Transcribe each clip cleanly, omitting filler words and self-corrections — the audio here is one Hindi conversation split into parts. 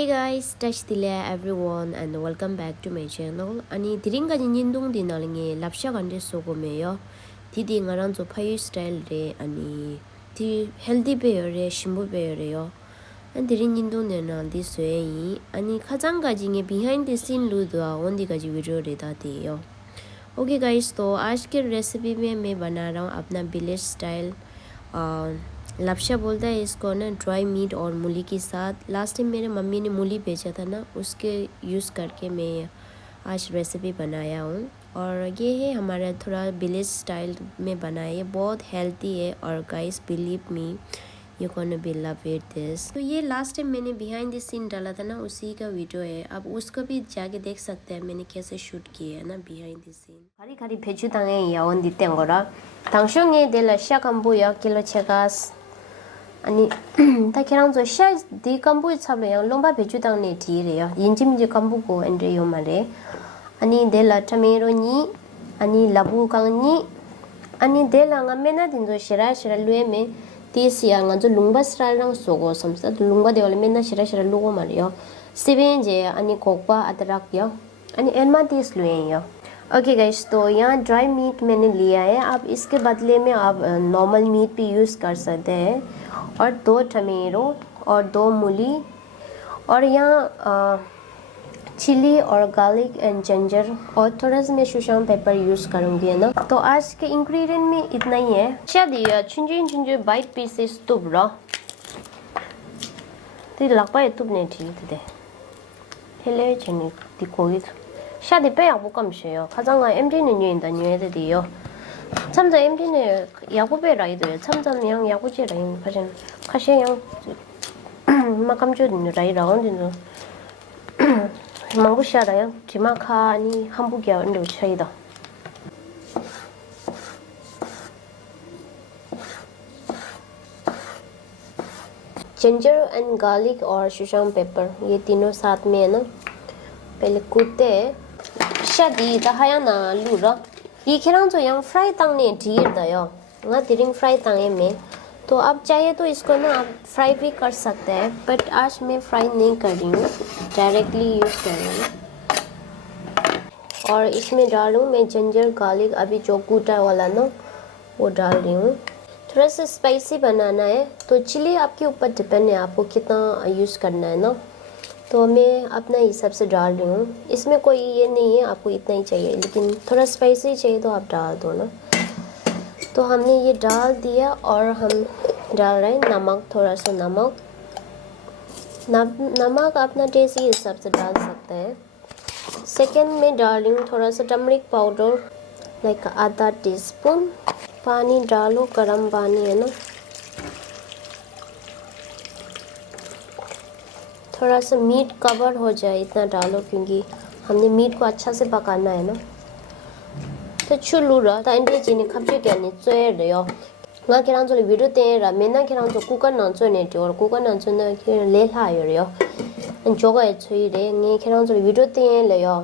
Hey guys, touch dile everyone and welcome back to my channel. Ani diringa jindung dinalinge lapsha gande sogomeyo. Didi ngaran zo payu style re ani di healthy beore shimbu beore yo. And dirin jindung dena di soyi ani khajang gaji nge behind the scene ludwa ondi gaji video re da de yo. Okay guys, तो आज के रेसिपी में मैं बना रहा हूँ अपना विलेज स्टाइल लपशा बोलता है इसको ना ड्राई मीट और मूली के साथ। लास्ट टाइम मेरे मम्मी ने मूली भेजा था ना, उसके यूज़ करके मैं आज रेसिपी बनाया हूँ। और ये है हमारा थोड़ा विलेज स्टाइल में बनाया है, बहुत हेल्दी है और guys believe me you gonna be love it this. तो ये लास्ट टाइम मैंने बिहाइंड द सीन डाला था ना, उसी का वीडियो है, आप उसको भी जाके देख सकते हैं मैंने कैसे शूट किया है ना बिहाइंड द सीन। खाली खाली भेजू 당에 야원 디땡 거라 당숑에 델라 샤캄부야 킬로 체가스 아니 다 계란조 샤 디캄부 참래요 롱바 भेजू 당네 디래요 인짐지 캄부고 엔드요 말에 아니 델라 타메로니 아니 라부강니 아니 델라 nga메나 딘조 시라 시라 루에메 This yang aja lungba serang sogo samsa lungba de oleh shira logo mario seven je ani kokpa adrak yo ani enma tis लुए yo। ओके गाइस, तो यहाँ ड्राई मीट मैंने लिया है, आप इसके बदले में आप नॉर्मल मीट भी यूज़ कर सकते हैं। और 2 टमेटो और 2 मूली और यहाँ चिली और गार्लिक एंड जिंजर और थोड़ा सा मैं सुशाम पेपर यूज़ करूँगी है ना। तो आज के इंग्रेडिएंट में इतना ही है। शादी चुंजे बाइट पीसेस तुब रहा तो लगता है तुब नहीं ठीक थे हेले चनी दिखोगी शादी पे याबू कम से यो खाजांगा एमडीने न्यू인다 न्यू에도 돼요 참자 एमडीने 야구 पे 라이도 참자 양 야구지 라인 가진 가시양 마감주 라이 라운드는 망부샤라요 지마카니 한국이야 근데 차이다 जिंजर एंड गार्लिक और सुशाम पेपर ये तीनों साथ में है ना। पहले कूटते हैं शादी दहाया ना लूरा ये खिलाऊं तो यहाँ फ्राई तंगने ढीर दयो ना दिरिंग फ्राई तंगे में। तो आप चाहे तो इसको ना आप फ्राई भी कर सकते हैं, बट आज मैं फ्राई नहीं कर रही हूँ, डायरेक्टली यूज़ कर रही हूँ। और इसमें डालूँ मैं जिंजर गार्लिक अभी जो कूटा वाला ना वो डाल रही हूँ। थोड़ा सा स्पाइसी बनाना है तो चिली आपके ऊपर डिपेंड है आपको कितना यूज़ करना है ना। तो मैं अपना हिसाब से डाल रही हूँ, इसमें कोई ये नहीं है आपको इतना ही चाहिए, लेकिन थोड़ा स्पाइसी चाहिए तो आप डाल दो ना। तो हमने ये डाल दिया और हम डाल रहे हैं नमक, थोड़ा सा नमक नमक अपना टेस्ट के हिसाब से डाल सकते हैं। सेकेंड में डाल रही हूँ थोड़ा सा टर्मरिक पाउडर लाइक आधा टीस्पून। पानी डालो, गर्म पानी है ना। थोड़ा सा मीट कवर हो जाए इतना डालो, क्योंकि हमने मीट को अच्छा से पकाना है ना। तो चुलूरा ताइंडे जीने खपचे क्या नहीं चोए रहो ना केरां जो वीडियो तेरा मैंने केरां जो कुकर ना चोए नहीं और कुकर ना चोए ना कि ले लायो रहो जोगा है चोए रे ने केरां जो वीडियो तेरे ले यो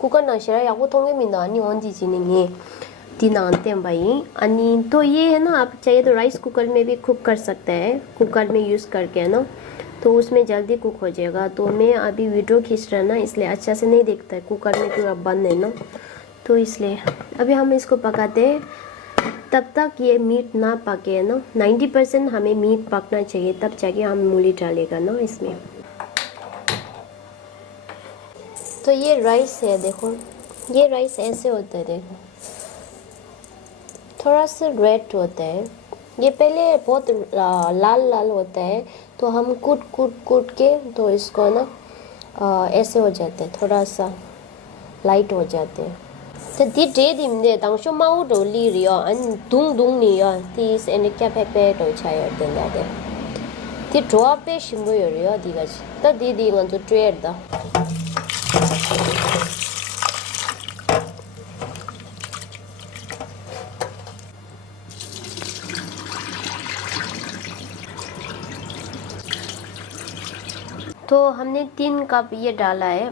कुकर ना शेरा या वो थोंगे मिंदा नहीं ओंजी जीने ने दिनांते हैं भाई अनि। तो ये है ना, आप चाहिए तो राइस कुकर में भी कुक कर सकते हैं, कुकर में यूज़ करके है ना, तो उसमें जल्दी कुक हो जाएगा। तो मैं अभी वीडियो खींच रहा ना, इसलिए अच्छा से नहीं दिखता है, कुकर में पूरा बंद है ना, तो इसलिए अभी हम इसको पकाते हैं। तब तक ये मीट ना पके है ना, 90% हमें मीट पकना चाहिए, तब जाके हम मूली डालेगा ना इसमें। तो ये राइस है, देखो ये राइस ऐसे होता है, देखो थोड़ा सा रेड होता है, ये पहले बहुत लाल लाल होता है, तो हम कूट के तो इसको ना ऐसे हो जाते हैं, थोड़ा सा लाइट हो जाते हैं। तो दी डे दिमदे 당초 마우도 리리요 안 둥둥니요 디스 에네 캐페페 도 차요 된다데 디 드롭에 심부요리요 디가지 또 디디가 또 트레다। तो हमने 3 कप ये डाला है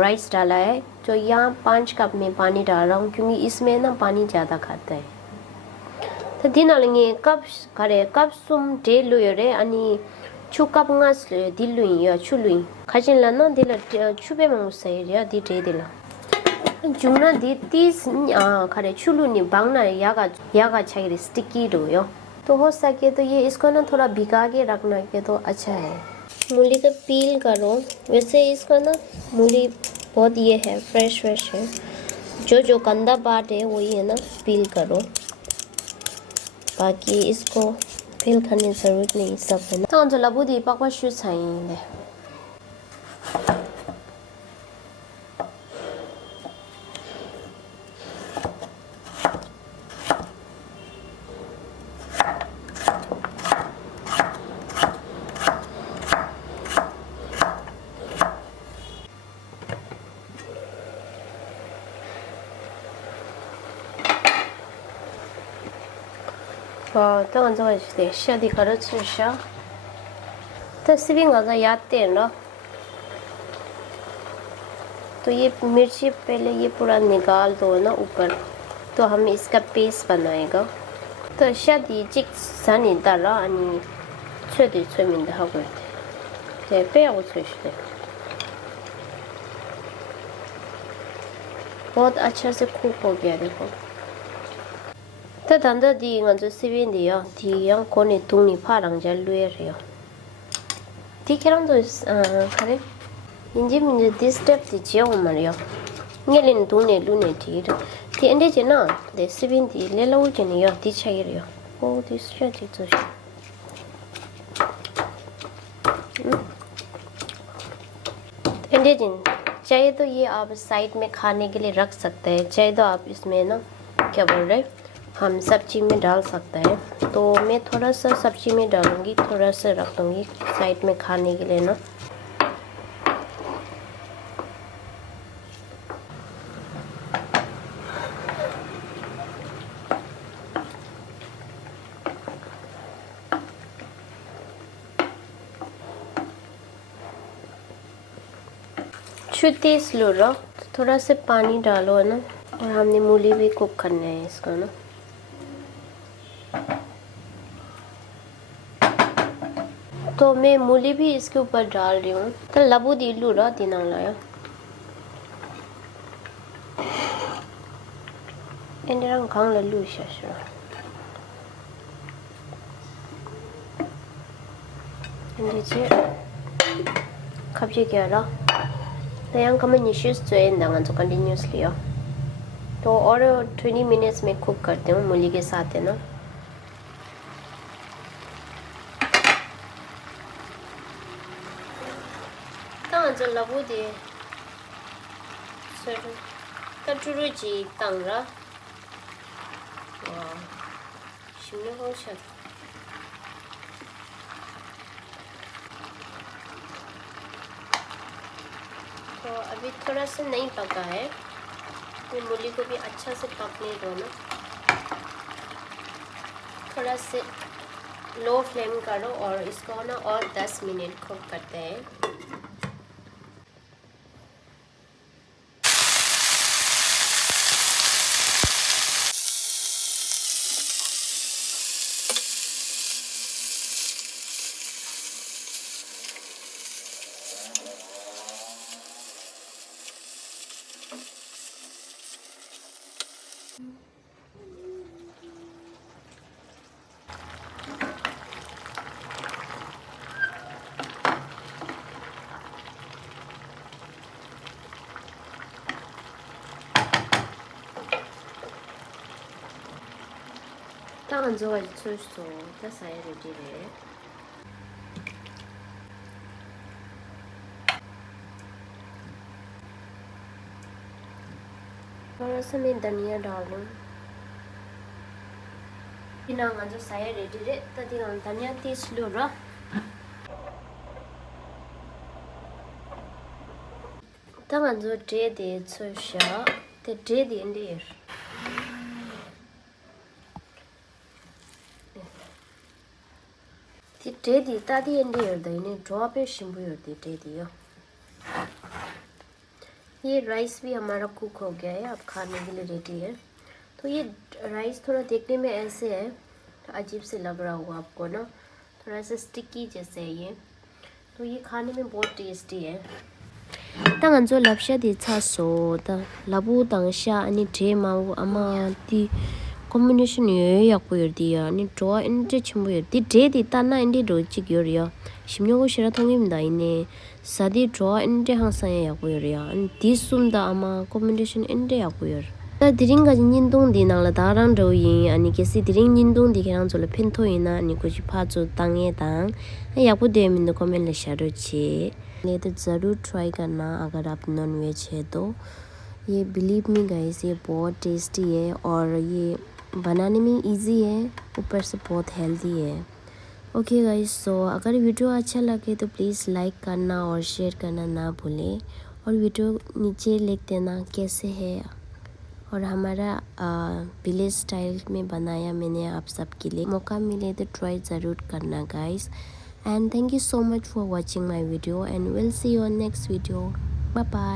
राइस डाला है, तो यहाँ 5 कप में पानी डाल रहा हूँ, क्योंकि इसमें ना पानी ज़्यादा खाता है। तो दिन कप करे कप सुम डे लुयो रे अनि chuka pungas dilui ya chului khajin la no dil chube mang sai ya di de dil jungna di tis khare chulu ni bangna yaga chai sticky do yo तो हो सके तो ये इसको ना थोड़ा भिगा के रखना के तो अच्छा है मूली को पील करो वैसे इसका ना मूली बहुत ये है फ्रेश है जो गंदा पार्ट है वही है ना पील करो बाकी इसको पील करने की जरूरत नहीं सब है ना तो जो लबुदी पाकवा शू चाहिए तो अंजो ऐसे शादी करो चुशा तो सिविंग आजा याद तेरा तो ये मिर्ची पहले ये पूरा निकाल दो ना ऊपर तो हम इसका पेस्ट बनाएगा तो शादी चिक सनी डाला अनि छोटी छोटी हाँ करते ये पे आओ चुशे बहुत अच्छा से कुक हो गया देखो तो तंदर दी इंगन सिविंग दिया दी yang कोने तुंगी फारंग जल लुए रहे हो दी केरम तो करे इंजी मुझे दिस स्टेप दी जियो मरियो न्येलिन तुंगे लुने ठीक दी इंडे जना दे सिविंग दी ले लो जने यो दी चाहिए रहे ओ दिस शादी तो इंडे जिन चाहे तो ये आप साइड में खाने के लिए रख सकते हैं चाहे तो आप इसमें ना क्या बोल रहे हम सब्जी में डाल सकते हैं तो मैं थोड़ा सा सब्जी में डालूंगी थोड़ा सा रख दूंगी साइड में खाने के लिए ना छुट्टी स्लो रहो थोड़ा सा पानी डालो है ना और हमने मूली भी कुक करना है इसको ना तो मैं मूली भी इसके ऊपर डाल रही हूँ तो लबू दिलू रहा दिना लाया इंदे रंग खांग लल्लू शाशरा इंदे जे खबजे क्या रहा तो यहाँ कमें निश्चित जो है इंदांगन तो कंटिन्यूसली हो तो और 20 मिनट्स में कुक करते हूँ मूली के साथ है ना जो लबू दे सर कटुरु जी तंगरा वाह शिमला हो शक तो अभी थोड़ा सा नहीं पका है तो मूली को भी अच्छा से पकने दो ना थोड़ा से लो फ्लेम करो और इसको ना और 10 मिनट कुक करते हैं当做厕所在晒日记嘞。थोड़ा सा मैं धनिया डाल दूँ इनांगा जो साया रेडी रे तभी हम धनिया तीस लो रा तब हम जो ड्रे दे चुशा ते ड्रे दे इंडियर ते ड्रे दे तादी इंडियर दा इन्हें ड्रॉप है शिम्बू योर ड्रे दियो ये राइस भी हमारा कुक हो गया है अब खाने के लिए रेडी है तो ये राइस थोड़ा देखने में ऐसे है अजीब से लग रहा होगा आपको ना थोड़ा सा स्टिकी जैसे है ये, तो ये खाने में बहुत टेस्टी है. तंगन जो लपशा दी चा सो ता labu tangsha ani tre mau ama di combination ye yakpo yerdiya ani draw inde chimbo yerdi de di tana inde ro chigyorya shimyo go shira thongim da ine sadi draw inde hangsa ye yakpo yerya ani di sumda ama combination inde yakpo yer ta diring ga jin dong di nang la darang ro yin ani kesi diring jin dong di kerang zo le phento ina ani ko ji pha zo tang ye dang yakpo de min do comment le sharo che ये तो ज़रूर ट्राई करना अगर आप नॉन वेज है तो. ये बिलीव मी गाइस ये बहुत टेस्टी है और ये बनाने में इजी है, ऊपर से बहुत हेल्दी है. ओके गाइस, सो अगर वीडियो अच्छा लगे तो प्लीज़ लाइक करना और शेयर करना ना भूलें और वीडियो नीचे लिख देना कैसे है और हमारा विलेज स्टाइल में बनाया मैंने आप सबके लिए. मौका मिले तो ट्राई ज़रूर करना guys. And thank you so much for watching my video and we'll see you on next video. Bye bye.